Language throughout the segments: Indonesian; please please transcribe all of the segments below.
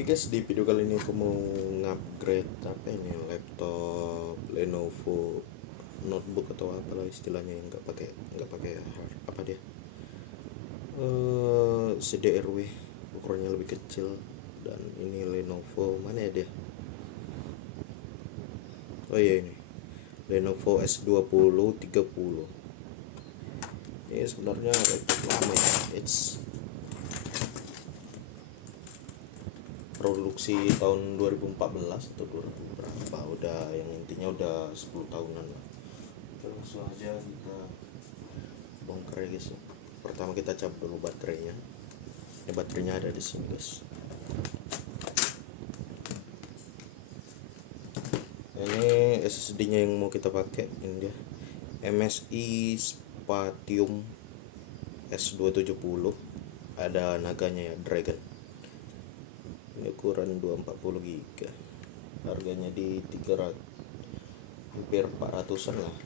Oke guys, di video kali ini aku mau ngupgrade apa ini laptop Lenovo notebook atau apalah istilahnya yang nggak pakai apa dia CDRW, ukurannya lebih kecil. Dan ini Lenovo mana ya dia, oh iya ini Lenovo S2030. Ini sebenarnya laptop lama ya, produksi tahun 2014 atau 2000 berapa, udah yang intinya udah 10 tahunan lah. Langsung aja kita bongkar ya guys ya. Pertama kita cabut dulu baterainya. Ini baterainya ada di sini guys. Ini SSD-nya yang mau kita pakai, ini dia MSI Spatium S270, ada naganya ya, Dragon. Ini ukuran 240 GB, harganya di 300, hampir 400-an lah.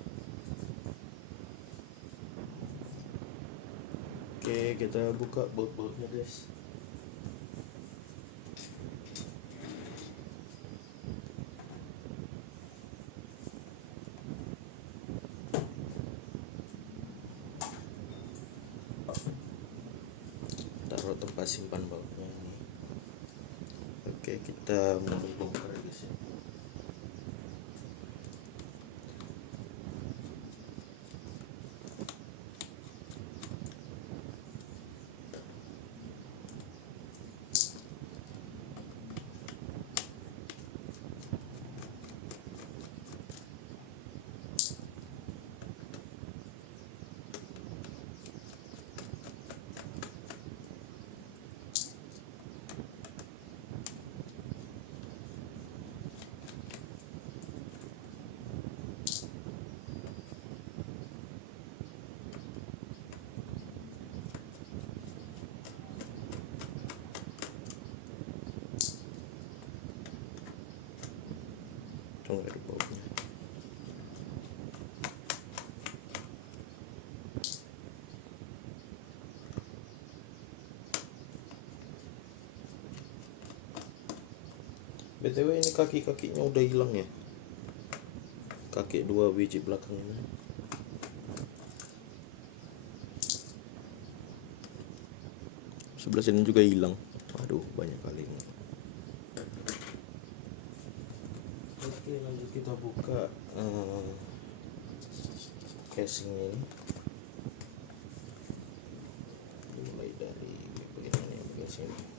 Oke, kita buka baut-bautnya guys. Taruh tempat simpan bautnya ini. Oke, kita mulai bongkar guys ya. Tunggu dari bautnya. BTW ini kaki-kakinya udah hilang ya, kaki dua biji belakang ini. Sebelah sini juga hilang. Aduh, banyak kali. Oke, lanjut kita buka casingnya ini. Mulai dari bagian mana ya, bagian sini.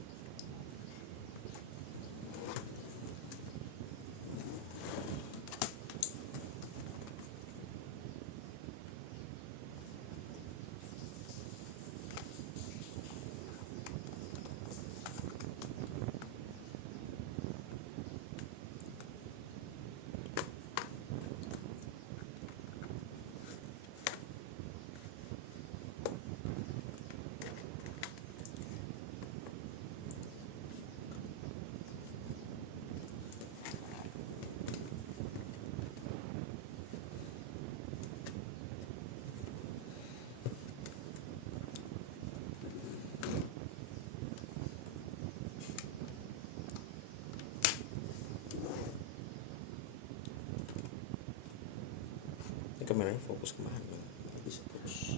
Ini kameranya fokus kemana? Nggak bisa fokus.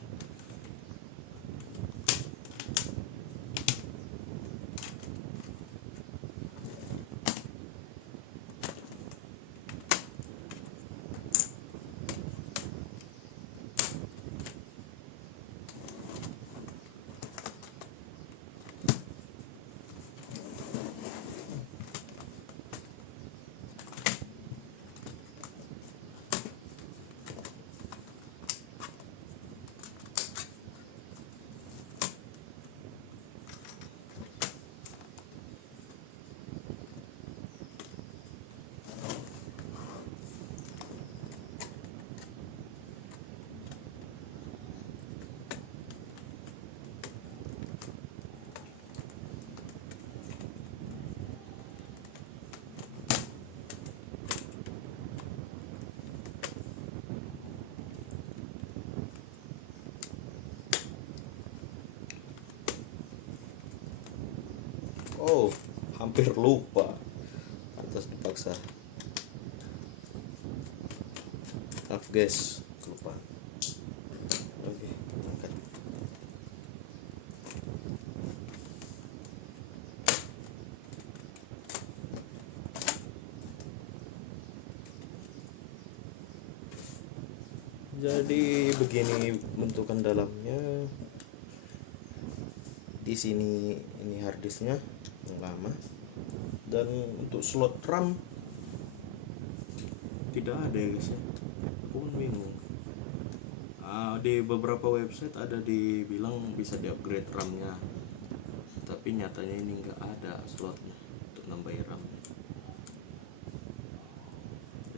hampir lupa, pantas dipaksa. Maaf guys, lupa. Oke, angkat. Jadi begini bentukan dalamnya. Di sini ini harddisknya yang lama, dan untuk slot RAM tidak ada ya guys ya. Aku pun bingung. Di beberapa website ada dibilang bisa di-upgrade RAM-nya, tapi nyatanya ini nggak ada slotnya untuk nambahin RAM.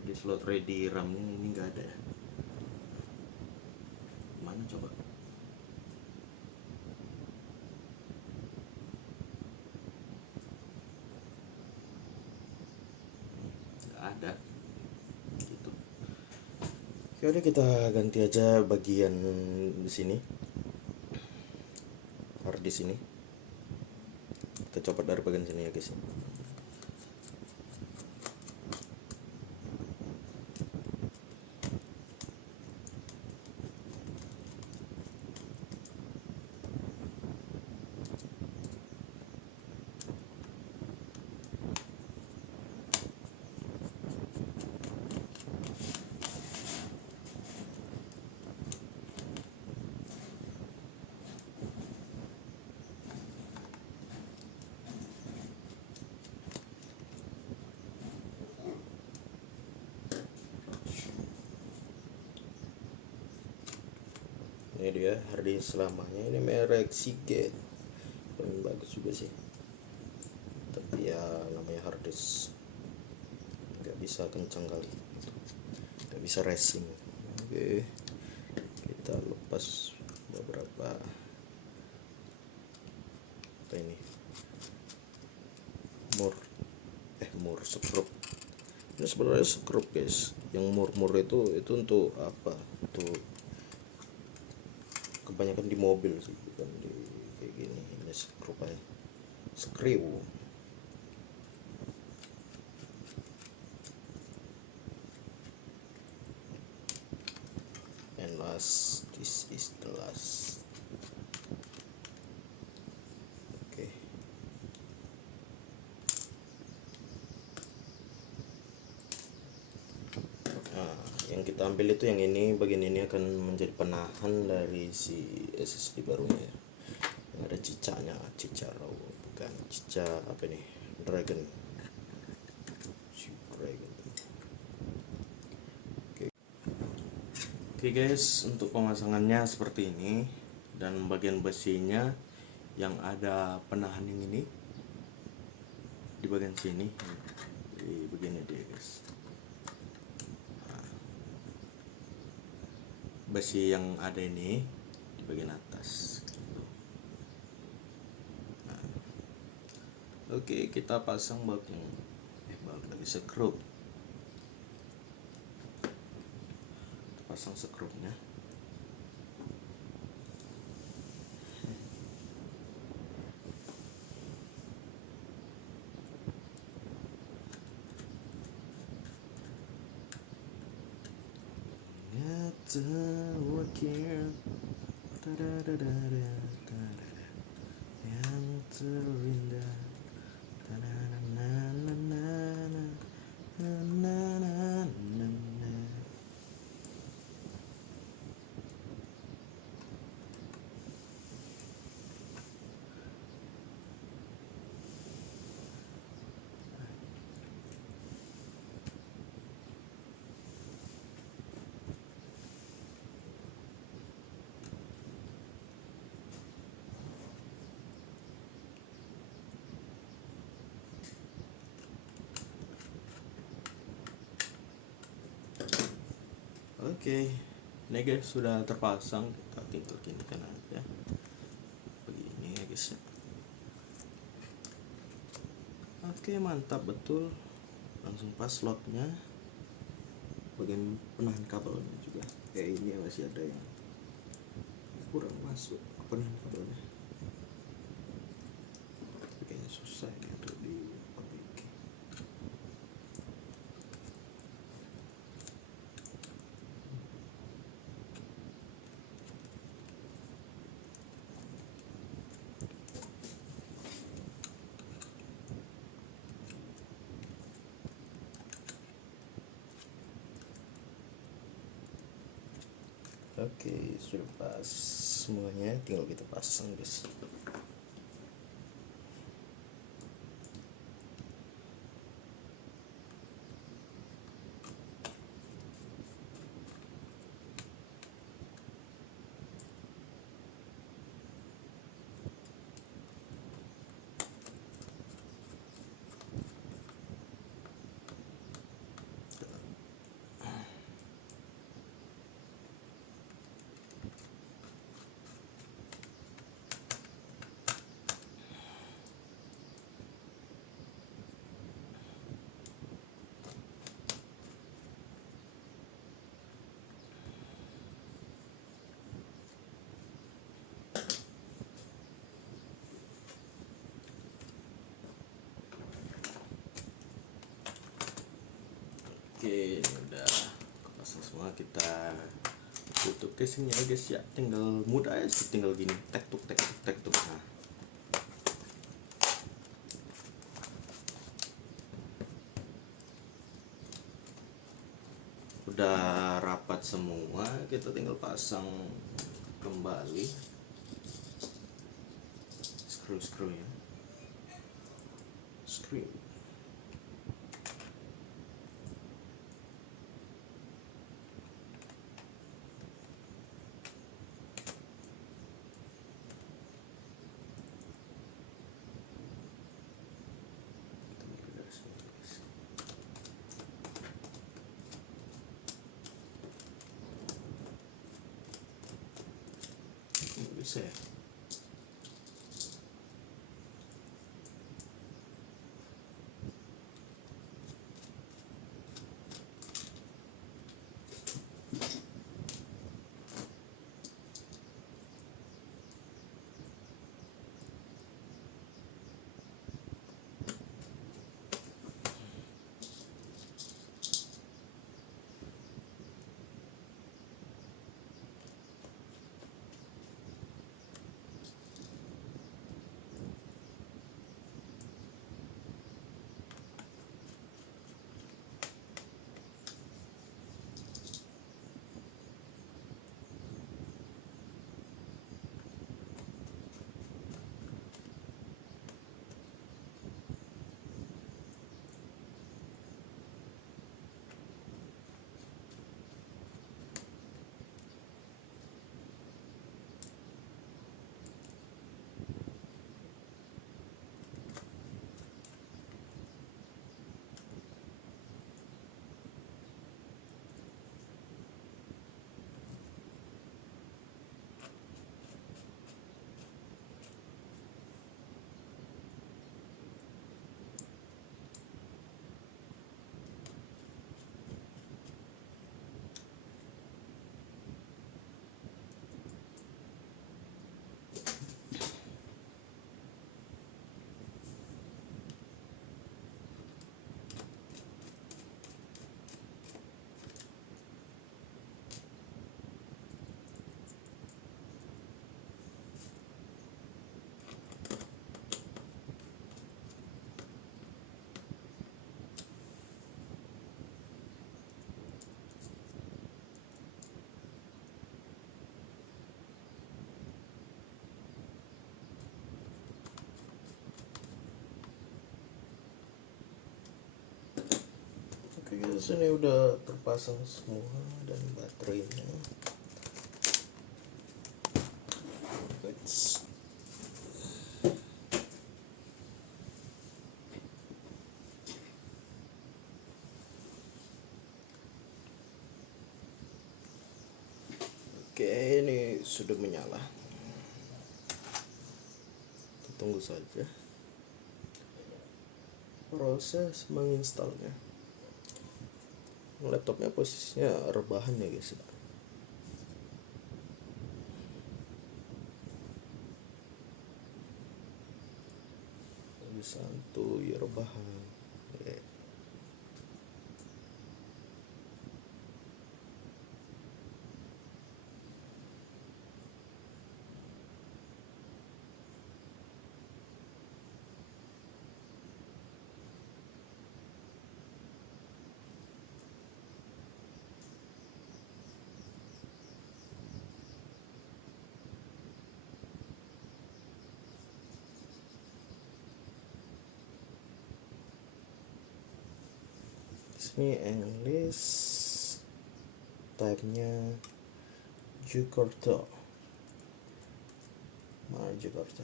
Jadi slot ready RAM-nya ini nggak ada ya. Mana coba? Nggak ada. Gitu. Oke, udah kita ganti aja bagian di sini. Harddisk ini. Kita copot dari bagian sini ya guys. Ini dia harddisk selamanya, ini merek Seagate, paling bagus juga sih, tapi ya namanya harddisk nggak bisa kencang kali, nggak bisa racing. Oke, kita lepas beberapa apa ini mur skrup. Ini sebenarnya skrup guys, yang mur itu untuk apa, untuk kebanyakan di mobil sih, bukan di kayak gini. Ini skrup aja, screw. And last, this is the last. Oke. Nah, yang kita ambil itu yang ini, bagian ini akan menjadi penahan dari si SSD barunya ya. Yang ada cicaknya, bukan cicak apa nih, Dragon. Oke guys, untuk pemasangannya seperti ini, dan bagian besinya yang ada penahan yang ini di bagian sini, di bagian ini dia guys. Nah, besi yang ada ini di bagian atas gitu. Nah, oke, kita pasang baut lagi skrup. Pasang skrupnya. Yang terindah. Oke, ini guys sudah terpasang, kita tinggal ginikan aja begini ya guys. Oke, mantap betul, langsung pas slotnya. Bagian penahan kabelnya juga kayak ini, masih ada yang kurang masuk penahan kabelnya, kayaknya susah ini untuk di Oke, sudah pas semuanya, tinggal kita pasang guys. Oke, ini udah kepasang semua, kita tutup casingnya guys ya. Tinggal mudah ya sih, tinggal gini, tek tuk. Nah, udah rapat semua, kita tinggal pasang kembali screw ya, screw. Bisa ya. Oke guys, ini udah terpasang semua dan baterainya. Let's. Oke, ini sudah menyala. Kita tunggu saja proses menginstalnya. Laptopnya posisinya rebahan ya guys. Lagi santuy rebahan. Ya. Sini English, type-nya Jakarta. Mana Jakarta?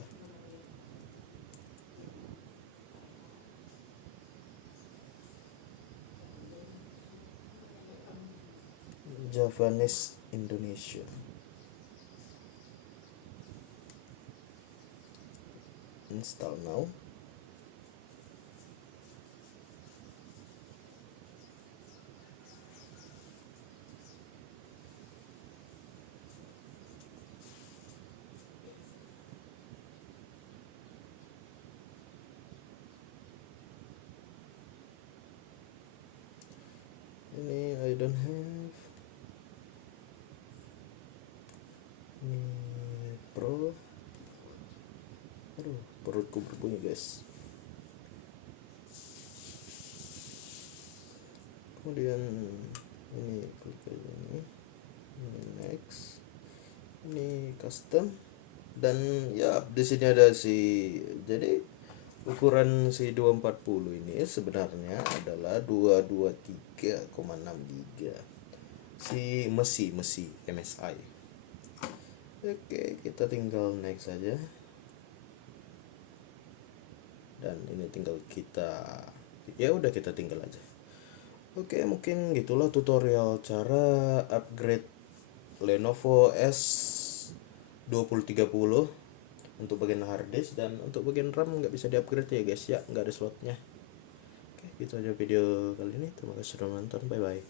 Javanese Indonesia. Install now. Ini I don't have. Ini Pro. Aduh, perutku berbunyi guys. Kemudian ini klik aja ini next, ini custom, dan ya di sini ada jadi ukuran si 240 ini sebenarnya adalah 223,6 giga si MSI. Oke, kita tinggal next saja, dan ini tinggal kita tinggal aja. Oke, mungkin gitulah tutorial cara upgrade Lenovo S2030 untuk bagian harddisk, dan untuk bagian RAM nggak bisa di-upgrade ya guys ya, nggak ada slotnya. Oke, gitu aja video kali ini. Terima kasih sudah menonton, bye bye.